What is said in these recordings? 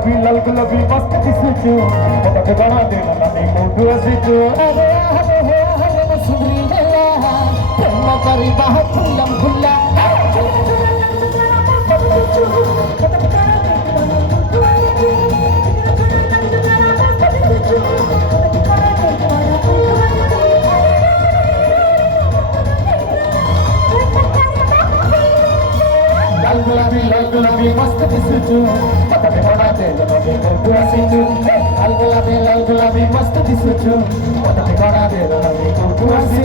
लाल गुलाबी मस्त दिसू पता बना देना नानी कोठू असू अरे हरे हे हरे मसुरी गेला प्रेम करी बाह फुल्लम फुल्ला लाल गुलाबी मस्त दिसू पता बना देना नानी कोठू असू लाल गुलाबी मस्त दिसू पता बना देना नानी कोठू असू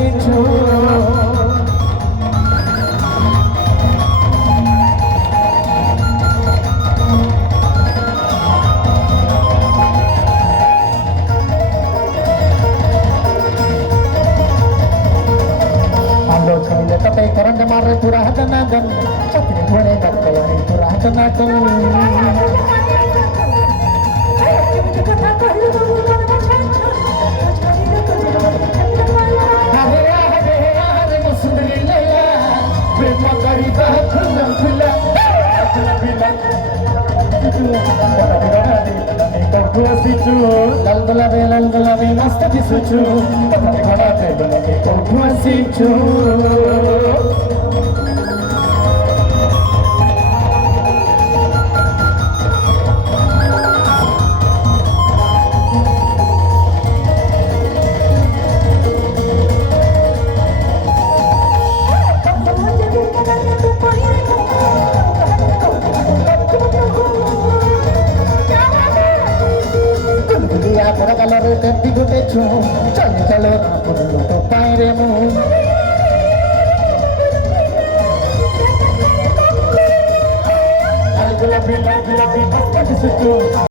Tapi korang kemarin turah tenagan, tapi boleh tak kalau turah tenagan. Hari musundri lelah, prema kari bah kulam kulam. Lal gulabi mast disucu, tapi khada te banane koठू asicu. Kalau ganti gue cuma cari kalau aku dulu pairemu. Lagu labi pasti disitu.